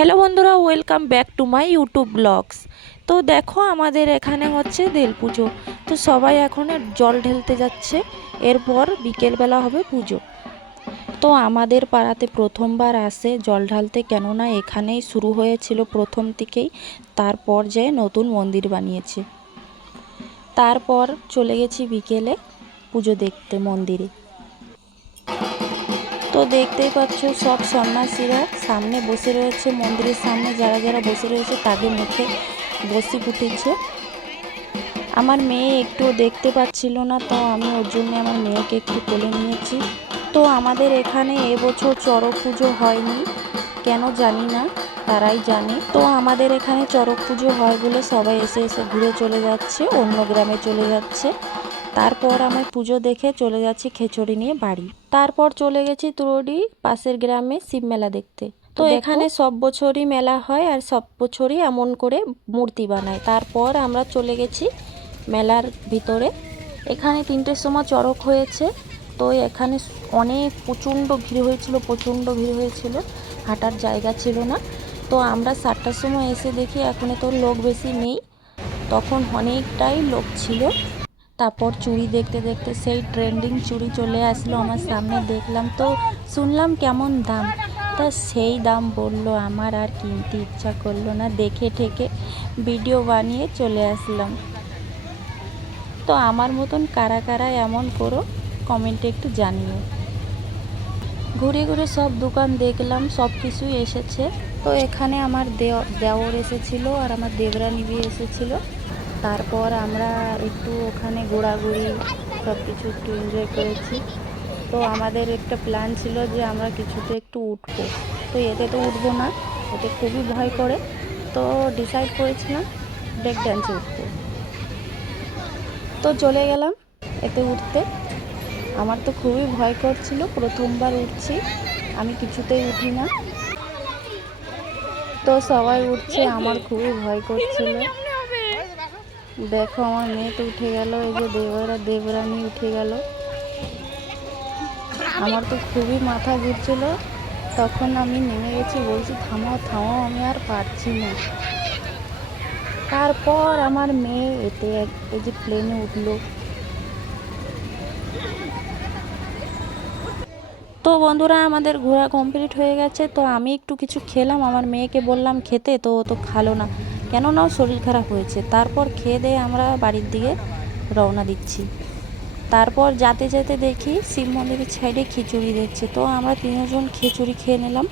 Hello বন্ধুরা, welcome back to my YouTube blogs. তো দেখো আমাদের এখানে হচ্ছে দেল পুজো। তো সবাই এখন জল ঢেলতে যাচ্ছে, এরপর বিকেলবেলা হবে পুজো। তো আমাদের পাড়াতে প্রথমবার আসে জল ঢালতে, কেননা এখানেই শুরু হয়েছিল প্রথম থেকেই, তারপর যে নতুন মন্দির বানিয়েছে। তারপর চলে গেছি বিকেলে পুজো দেখতে মন্দিরে। তো দেখতেই পাচ্ছ সব সন্ন্যাসীরা সামনে বসে রয়েছে, মন্দিরের সামনে যারা যারা বসে রয়েছে তাদের মুখে বসি ফুটেছে। আমার মেয়ে একটু দেখতে পাচ্ছিল না, তো আমি ওর জন্য আমার মেয়েকে একটু কোলে নিয়েছি। তো আমাদের এখানে এবছর চড়ক পুজো হয়নি, কেন জানি না, তারাই জানে। তো আমাদের এখানে চড়ক পুজো হয় বলে সবাই এসে এসে ঘুরে চলে যাচ্ছে, অন্য গ্রামে চলে যাচ্ছে। তারপর আমি পুজো দেখে চলে যাচ্ছি খিচুড়ি নিয়ে বাড়ি। তারপর চলে গেছি তুরুডি পাশের গ্রামে শিব মেলা দেখতে। তো এখানে সব বছরই মেলা হয় আর সব বছরই এমন করে মূর্তি বানায়। তারপর আমরা চলে গেছি মেলার ভিতরে। এখানে 3টের সময় চড়ক হয়েছে। তো এখানে অনেক প্রচণ্ড ভিড় হয়েছিল, হাঁটার জায়গা ছিল না। তো আমরা 7টার সময় এসে দেখি এখন তো লোক বেশি নেই, তখন অনেকটাই লোক ছিল। তারপর চুড়ি দেখতে দেখতে সেই ট্রেন্ডিং চুড়ি চলে আসলো আমার সামনে, দেখলাম তো শুনলাম কেমন দাম, তা সেই দাম বললো, আমার আর কিনতে ইচ্ছা করলো না, দেখে ঠেকে ভিডিও বানিয়ে চলে আসলাম। তো আমার মতন কারা কারা এমন করো কমেন্টে একটু জানিও। ঘুরে ঘুরে সব দোকান দেখলাম, সব কিছুই এসেছে। তো এখানে আমার দেওর এসেছিলো আর আমার দেবরানী এসেছিলো। তারপর আমরা একটু ওখানে ঘোরাঘুরি সব কিছু একটু এনজয় করেছি। তো আমাদের একটা প্ল্যান ছিল যে আমরা কিছুতে একটু উঠবো, তো এতে তো উঠবো না, এতে খুবই ভয় করে। তো ডিসাইড করেছিলাম ব্রেক ডান্সে উঠতে। তো চলে গেলাম এতে উঠতে। আমার তো খুবই ভয় করছিল, প্রথমবার উঠছি, আমি কিছুতেই উঠি না। তো সবাই উঠছে, আমার খুবই ভয় করছিল। দেখো আমার মেয়ে তো উঠে গেল, এই যে দেবরানী উঠে গেল। আমার তো খুবই মাথা ঘুরছিল, তখন আমি নেমে গেছি, বলছি থামাও থামাও, আমি আর পারছি না। তারপর আমার মেয়ে এই যে প্লেনে উঠলো। তো বন্ধুরা আমাদের ঘোরা কমপ্লিট হয়ে গেছে। তো আমি একটু কিছু খেলাম, আমার মেয়েকে বললাম খেতে, তো ও তো খালো না, কেননা ওর শরীর খারাপ হয়েছে। তারপর খেয়ে দিয়ে আমরা বাড়ির দিকে রওনা দিচ্ছি। তারপর যেতে যেতে দেখি শিব মন্দিরের সাইডে খিচুড়ি দিচ্ছে, তো আমরা 3জন খিচুড়ি খেয়ে নিলাম,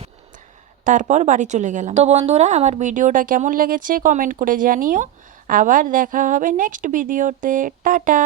তারপর বাড়ি চলে গেলাম। তো বন্ধুরা আমার ভিডিওটা কেমন লেগেছে কমেন্ট করে জানিও। আবার দেখা হবে নেক্সট ভিডিওতে। টাটা।